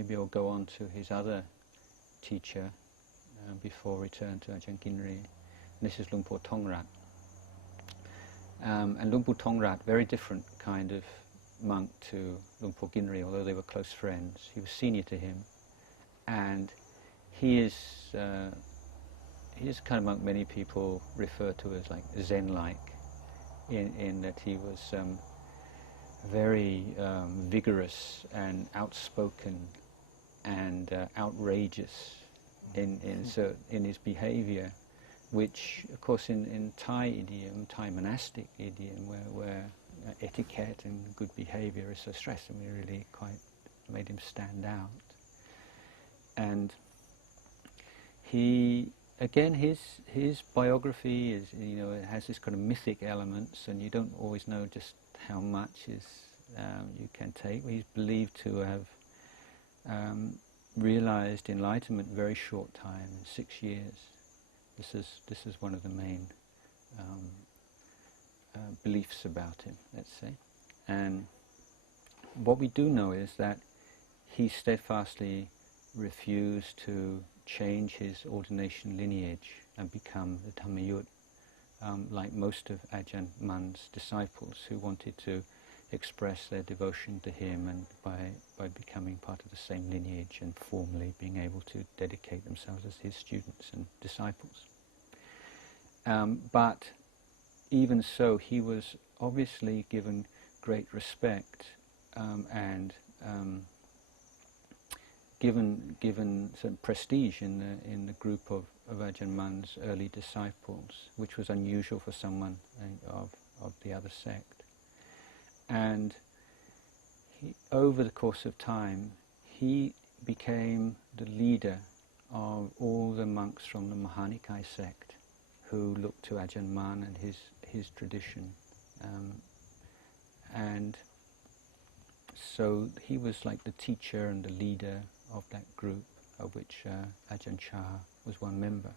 maybe I'll go on to his other teacher before return to Ajahn Ginri. This is Luang Por Tongrat. And Luang Por Tongrat, very different kind of monk to Luang Por Ginri, although they were close friends. He was senior to him, and he is the kind of monk many people refer to as like Zen-like, in that he was very vigorous and outspoken and outrageous in his behavior, which of course in Thai idiom, Thai monastic idiom, where etiquette and good behavior is so stressed, and we really quite made him stand out. And he, again, his biography is, it has this kind of mythic elements, and you don't always know just how much you can take. He's believed to have realized enlightenment in a very short time, in 6 years. This is one of the main beliefs about him, let's say. And what we do know is that he steadfastly refused to change his ordination lineage and become the Dhammayut, like most of Ajahn Mun's disciples who wanted to express their devotion to him, and by becoming part of the same lineage and formally being able to dedicate themselves as his students and disciples. But even so, he was obviously given great respect and given some prestige in the group of Ajahn Mun's early disciples, which was unusual for someone of the other sect. And over the course of time, he became the leader of all the monks from the Mahanikai sect who looked to Ajahn Mun and his tradition. And so he was like the teacher and the leader of that group, of which Ajahn Chah was one member.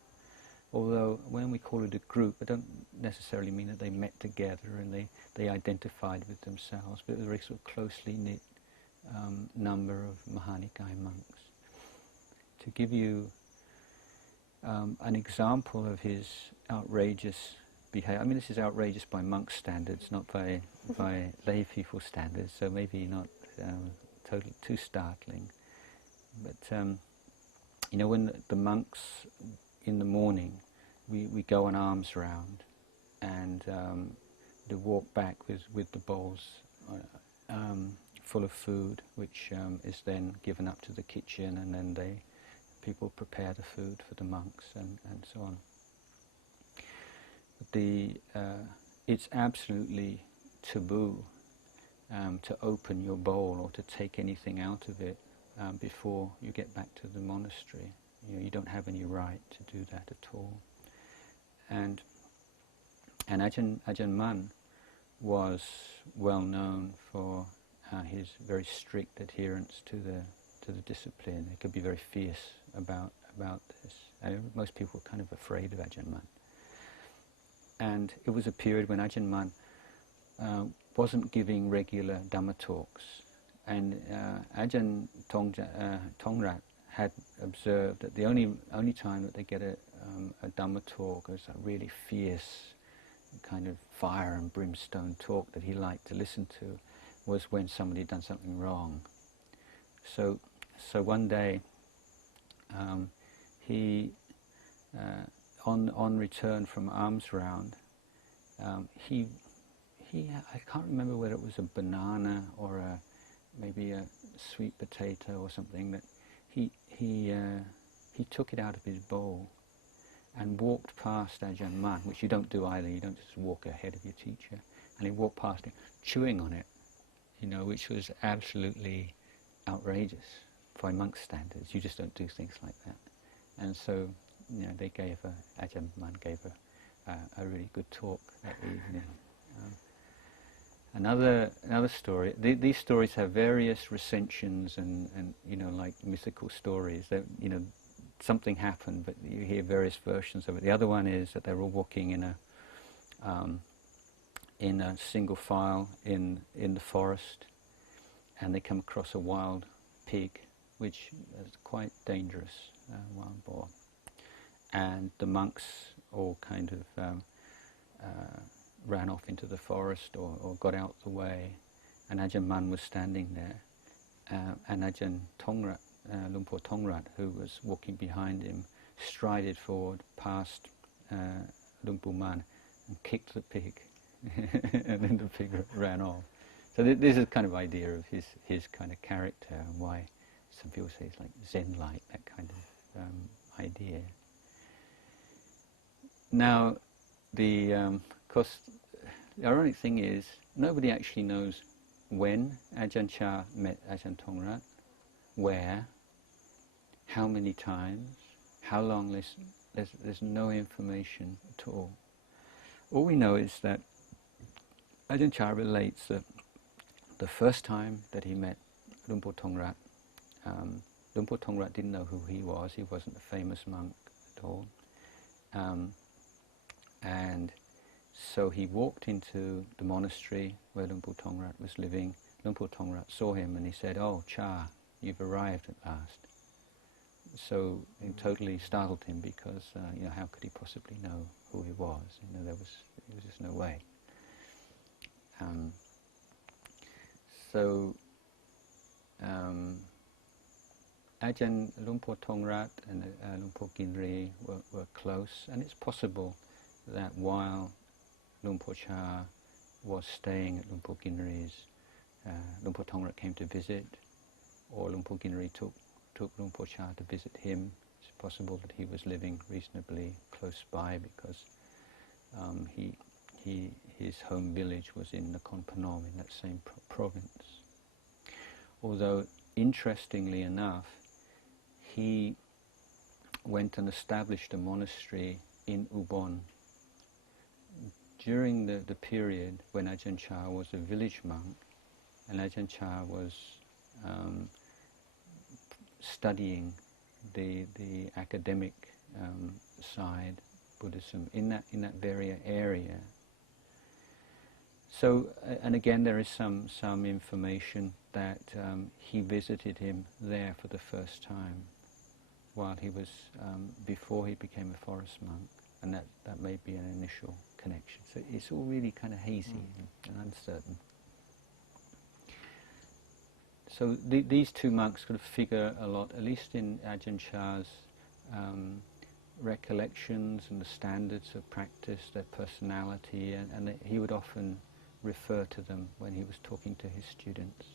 Although when we call it a group, it don't necessarily mean that they met together and they identified with themselves, but it was a very sort of closely knit number of Mahanikai monks. To give you an example of his outrageous behavior, I mean this is outrageous by monk standards, not by lay people standards, so maybe not totally too startling. But when the monks in the morning, we go on alms round, and they walk back with the bowls full of food, which is then given up to the kitchen, and then people prepare the food for the monks and so on. It's absolutely taboo to open your bowl or to take anything out of it before you get back to the monastery. You don't have any right to do that at all. And Ajahn Mun was well known for his very strict adherence to the discipline. He could be very fierce about this. Most people were kind of afraid of Ajahn Mun. And it was a period when Ajahn Mun wasn't giving regular Dhamma talks, and Ajahn Tongrat had observed that the only time that they get a Dhamma talk is a really fierce kind of fire and brimstone talk that he liked to listen to was when somebody had done something wrong. So one day he on return from alms round, he I can't remember whether it was a banana or maybe a sweet potato or something, that he took it out of his bowl and walked past Ajahn Mun, which you don't do either. You don't just walk ahead of your teacher. And he walked past him, chewing on it, which was absolutely outrageous by monk standards. You just don't do things like that. And so, they gave Ajahn Mun gave a really good talk that evening. Another story. These stories have various recensions and like mythical stories. That something happened, but you hear various versions of it. The other one is that they're all walking in a single file in the forest, and they come across a wild pig which is quite dangerous, Luang Por. And the monks all kind of ran off into the forest or got out the way, and Ajahn Mun was standing there, and Ajahn Tongrat, Luang Por Tongrat, who was walking behind him, strided forward past Luang Por Mun and kicked the pig, and then the pig ran off. So this is kind of idea of his kind of character, and why some people say it's like Zen-like, that kind of idea. Now, of course, the ironic thing is, nobody actually knows when Ajahn Chah met Ajahn Tongrat, where, how many times, how long. There's no information at all. All we know is that Ajahn Chah relates that the first time that he met Luang Por Tongrat, Luang Por Tongrat didn't know who he was. He wasn't a famous monk at all. And so he walked into the monastery where Luang Por Tongrat was living. Luang Por Tongrat saw him and he said, "Oh, Cha, you've arrived at last." So it totally startled him because, how could he possibly know who he was? There was just no way. Ajahn Luang Por Tongrat and Luang Por Ginri were close, and it's possible that while Luang Por Chah was staying at Luang Por Ginri's, Luang Por Tongrat came to visit, or Luang Por Ginri took Luang Por Chah to visit him. It's possible that he was living reasonably close by because his home village was in Nakhon Phanom, in that same province. Although, interestingly enough, he went and established a monastery in Ubon during the period when Ajahn Chah was a village monk, and Ajahn Chah was studying the academic side Buddhism in that very area. So, and again, there is some information that he visited him there for the first time while he was before he became a forest monk, and that may be an initial connection. So it's all really kind of hazy and uncertain. So these two monks could figure a lot, at least in Ajahn Chah's recollections and the standards of practice, their personality, and he would often refer to them when he was talking to his students.